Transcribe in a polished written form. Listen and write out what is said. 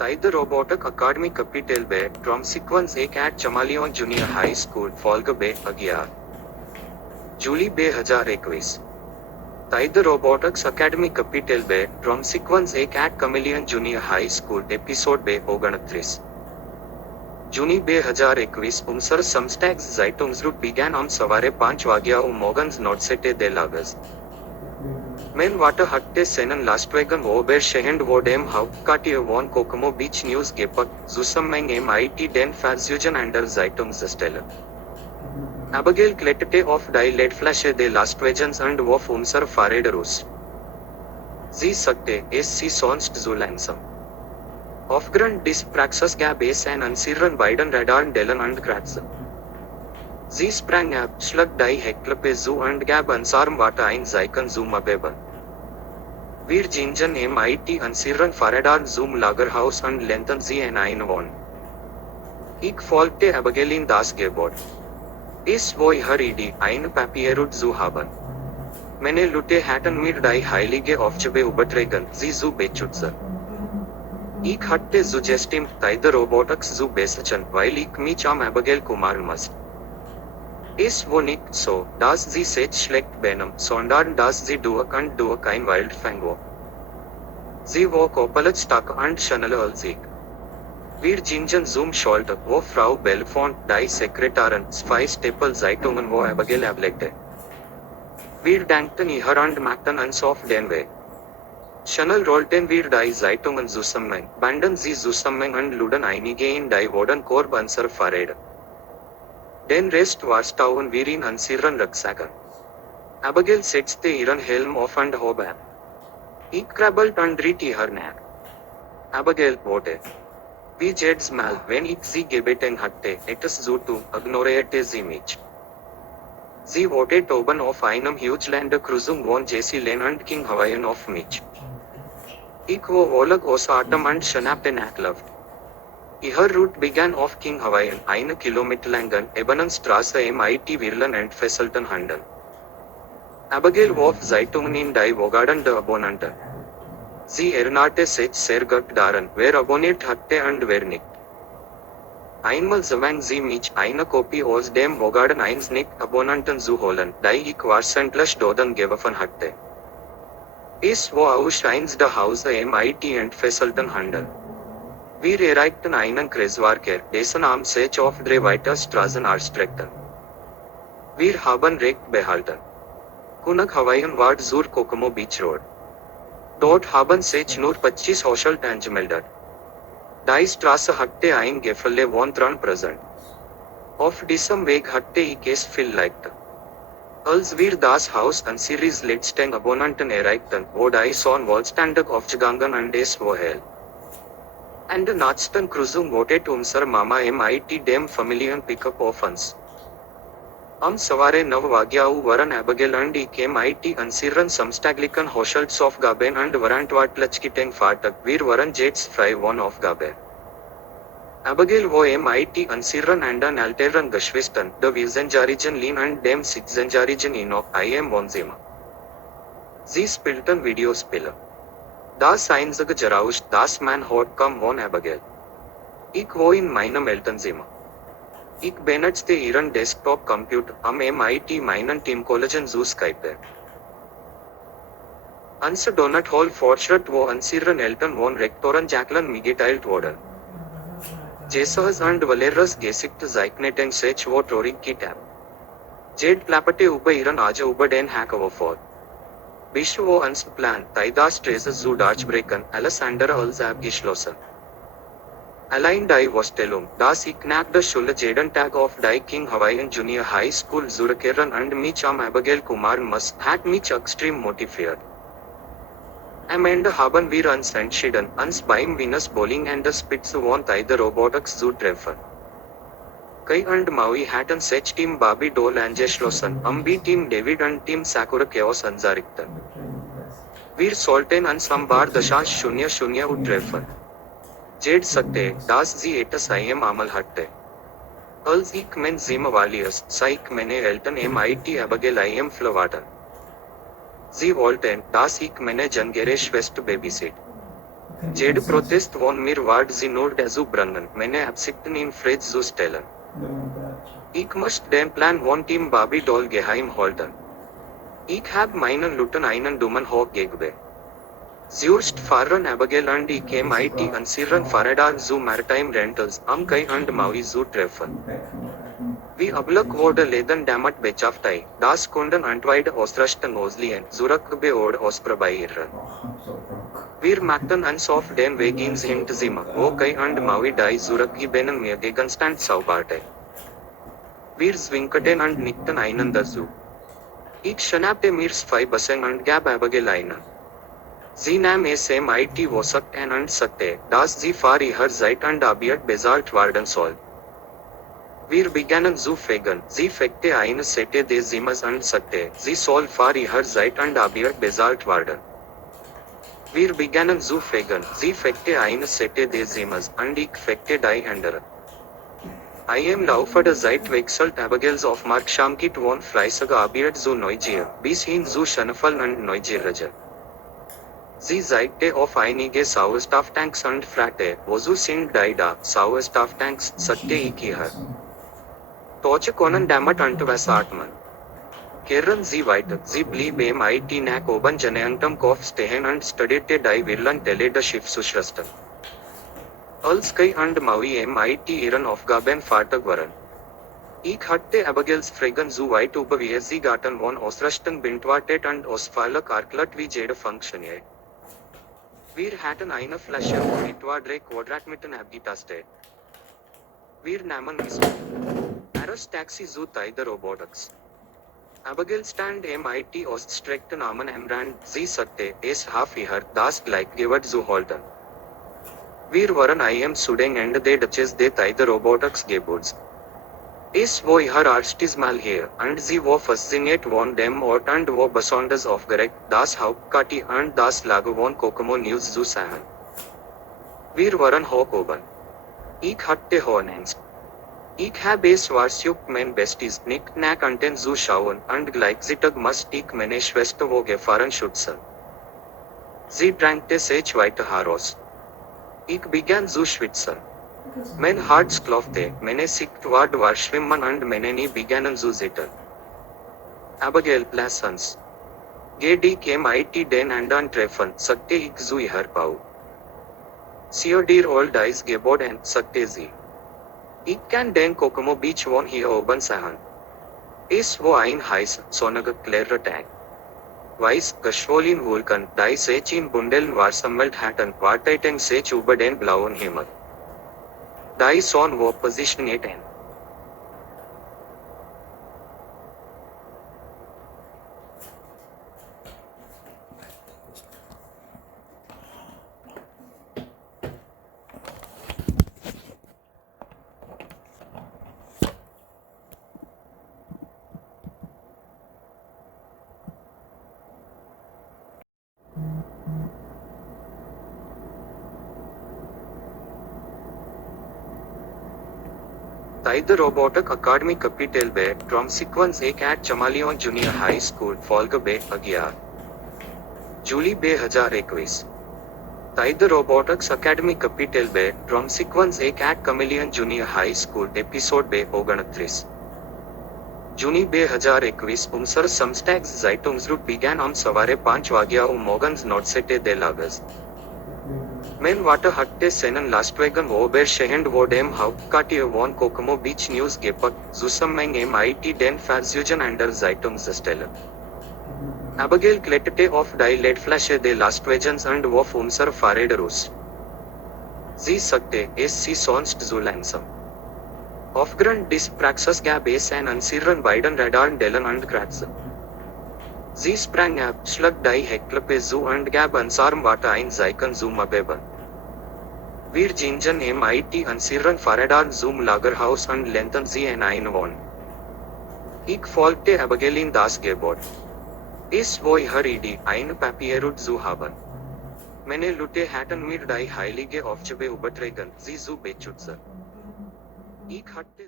Tiger Robotic Academy Capital Bay, Drum Sequence 1 at Chamalion Junior High School, Folga Bay, 11 જુલી 2021 Tiger Robotics Academy Capital Bay, Drum Sequence 1 at Chameleon Junior High School, Episode 2, 29 જૂની 2021 ઉમસર સમસ્ટેક્સ ઝાયટુમ્સ route began સવારે 5 વાગ્યાઓ મોગન્સ નોટસેટે દે લાગસ Men water hatte seinen Lastwagen ober Shehend wo dem Hauptquartier von Kokomo Beach News gepackt, zusammen MIT den Versuchen der Zeitungsstelle. Abigail kletterte auf die Leitflasche der Lastwagens und warf unser Fahrräder raus. Sie sagte, es sie sonst so langsam. Aufgrund des Praxis gab es einen Siren beiden Radaren Dellen und Kratzer. Sie sprang ab, schlug die Heckklappe zu und gab uns Arm Water ein Zeichen zum Abeben. Wir gingen MIT an Siren Fahrrädern zum Lagerhaus und lehnten sie in ein Wohn. Ich folgte Abigail in das Gebäude. Es war ihre Idee, ein Papierhut zu haben. Meine Leute hatten mir die heilige Aufgabe übertragen, sie zu beschützen. Ich hatte suggested, Tiger Robotics zu besetzen, weil ich mich am Abigail kümmern musste. Es war nicht so, dass sie sich schlecht benahm, sondern dass sie durch ein Wildfang war. Sie war körperlich stark und schneller als ich. Wir gingen zum Schalter, wo Frau Belfont, die Sekretärin, 2 Stapel Zeitungen wo Abigail ablegte. Wir dankten ihr und machten uns auf den Weg. Schnell rollten wir die Zeitungen zusammen, banden sie zusammen und luden einige in die Wodenkorb unserer Fahrräder. Den Rest warstauen wir in unseren Rucksacken. Abigail setzte ihren Helm auf und hob ab. Ich krabbelte und riet ihr nach. Abigail wurde. Wie jedes Mal, wenn ich sie gebeten hatte, etwas zu tun, ignorierte sie mich. Sie wartete oben auf einem Hugeland-Cruising von Jesse Lane und King Hawaiian auf mich. Ich war völlig außer Atem und schnappte nach Luft. Ihr Route begann auf King Hawaiian, 1 Kilometer langen, ebenen Straße MIT Wirlen entfesselten Handel. Abigail warf Zeitungen in die Wogaden der Abonnenten. Sie erinnerte sich sehr gut daran, wer abonniert hatte und wer nicht. Einmal zwang sie mich, eine Kopie aus dem Wogaden 1 nicht Abonnenten zu holen, die ich wahrscheinlich Doden geworfen hatte. Es war aus eins der Hause MIT entfesselten Handel. Wir erreichten einen Kreisverkehr, dessen Arm sich auf 3 weitere Straßen erstreckte. Wir haben recht behalten. Kunag Hawaiian Ward zur Kokomo Beach Road. Dort haben sich nur 25 Haushalte angemeldet. Die Straße hatte ein Gefälle von 3%. Auf diesem Weg hatte ich es viel leichter. Als wir das Haus an Series letzten Abonnenten erreichten, wurde die Sonne vollständig aufgegangen und es war hell. And the nächsten Cruising wartet unser Mama MIT dem Familien Pickup auf uns. Am Savare 9 વાગ્યાઓ વરણ Abigail und ich MIT ansiren samstaglichen Haushalts aufgaben und verantwortlichkeiten Fahrtag, wir waren jetzt frei von Aufgabe. Abigail wo MIT ansiren und an alteren Geschwistern, der Wiesenjarigen Lin und dem Sitzenjarigen Enoch, IM Wonzima. Sie spielten Videospiele. Das einzige Geräusch, das man hört, kam von Abigail. Ich war in meinem Elternzimmer. Ich benutzte ihren Desktop-Computer am MIT meinen Teamkollegen zu Skype. Unser Donut Hall Fortschritt wo unseren Eltern von Rektoren Jacqueline mitgeteilt wurde. Jesus und Valeras Gesicht zeichneten sich wo traurig getan. Jade klapperte über ihren Auge über den Hacker vor. Bis wo uns Plan, das Stress zu durchbrechen, Alexander als abgeschlossen. Allein die Vorstellung, dass ich nach der Schule jeden Tag auf die King Hawaiian Junior High School zurückkehren und mich am Abigail kümmern muss, hat mich extrem motiviert. Am Ende haben wir uns entschieden, uns beim Venus Bowling and the Spitze von Tiger Robotics zu treffen. Kai und Maui hatten sich Team Barbie Doll angeschlossen, Team David und Team Sakura Chaos anzarichten. Wir sollten uns am Bar 00 treffen. Jade sagte, dass sie etwas IM Amal hatte. Als ich mein Zimmer valius, sah ich meine Eltern MIT Abigail IM verwarten. Sie wollten, dass ich meine jüngere Schwester babysit. Jede Protest von mir ward sie nur dazu bringen, meine Absichten in Frage zu stellen. Ich möchte den Plan von Team Barbie Doll geheim halten. Ich habe meinen Leuten einen dummen Hoch gegeben. Zuerst fahren Abigail und ich MIT ansieren Faradar zu Maritime Rentals am Kai und Maui zu treffen. Wie Ablak wurde leden damit beschäftigt, das Kunden antweide ausrasten Oslien, zurückbeord ausprobieren. Wir machten uns auf den Weg ins Hinterzimmer, wo Kai und Maui die zurückgeblieben mir Gegenstand zauberte. Wir zwinkten und nickten einander zu. Ich schnappte mir 2 Bussen und gab Abigail einen. Sie nahm es MIT Wosak an und sagte, dass sie für ihre Zeit und Arbeit bezahlt werden soll. Wir begannen zu fegen, sie fegte eine Sette des Zimmers und sagte, sie soll für ihre Zeit und Arbeit bezahlt werden. Wir begannen zu fegen, sie fegte eine Sette des Zimmers und ich fegte die andere. I am Laufe der Zeit wechselt Abigails Aufmerksamkeit von fleißiger Arbeit zu Neugier, bis hin zu Schönfall und Neugierige. Sie zeigte auf einige Sauerstofftanks und fragte, wozu sind die da? Sauerstofftanks, sagte ich ihr. Toche können damit und was atmen. Kehren Sie weiter, sie blieb MIT nach oben Janyantam Kopf stehen und studierte die Virlan Tele das Schiff zu schrasten. Als Kai und Maui MIT ihren Aufgaben fertig waren. Ich hatte Abigails Fragen so weit über wie sie Garten von Ausrasten bintwartet und ausfallend erklärt wie jede funktioniert. Wir hatten eine Flasche und etwa 3 Quadratmeter abgetastet. Wir nahmen es. Aros Taxi zu Tiger Robotics. Abigail stand MIT ausgestreckten Armen am Rand, sie sagte, es half ihr, das Gleichgewicht zu halten. Wir waren am Sudden Ende des de Tiger Robotics Geburts. Es war ihr erstes Mal hier, und sie war fasziniert von dem Ort und war besonders aufgeregt, das Hauptquartier und das Lager von Kokomo News zu sehen. Wir waren hoch oben. Ich hatte Hornens. Ich habe es versucht mein Bestes nicht nach unten zu schauen und gleichzeitig musste ich meine Schwester vor Gefahren schützen. Sie drängte sich weiter heraus. Ich begann zu schwitzen. Mein Herz klopfte, meine Sicht war schwimmen und meine Knie begannen zu zittern. Abigail, lass uns. Geh dich MIT den anderen treffen, sagte ich zu ihr Frau. Sieh dir all dies geboten, sagte sie. Ich kann den Kokomo Beach von hier oben sehen. Es war ein heiß, sonniger, klarer Tag. Weiß, geschwollen Vulkan, die sich in Bundeln versammelt hatten, warteten sich über den blauen Himmel. Die Sonne war positioniert in. Tiger Robotic Academy Capital Bay, Drum Sequence 1 at Chameleon Junior High School, Folga Bay, 11. July 2021. Tiger Robotics Academy Capital Bay, Drum Sequence 1 at Chameleon Junior High School, Episode Bay, 29. Juni 2021 Unser Samstags Zeitungsroute began am Savare 5 Wagia morgens Nordsette de Lagas. Men Water hatte seinen Lastwagen überschehend wo dem Hauptquartier von Kokomo Beach News gepackt, zusammen MIT den Versuchen einer Zeitungsstelle. Abigail kletterte auf die Leitflasche des Lastwagens und auf unser Fahrrad raus. Sie sagte, es sei sonst so langsam. Aufgrund des Praxis gab es an unseren beiden Radaren Dellen und Kratzer. Sie sprang ab, schlug die Heckklappe zu und gab unserem Water ein Zeichen zum Abheben. Wir gingen MIT unseren Fahrradar zum Lagerhaus und lehnten sie in eine Wohnung. Ich folgte Abigail in das Gebäude. Es war ihre Idee, eine Papierroute zu haben. Meine Leute hatten mir die heilige Aufgabe übertragen, sie zu beschützen. Ich hatte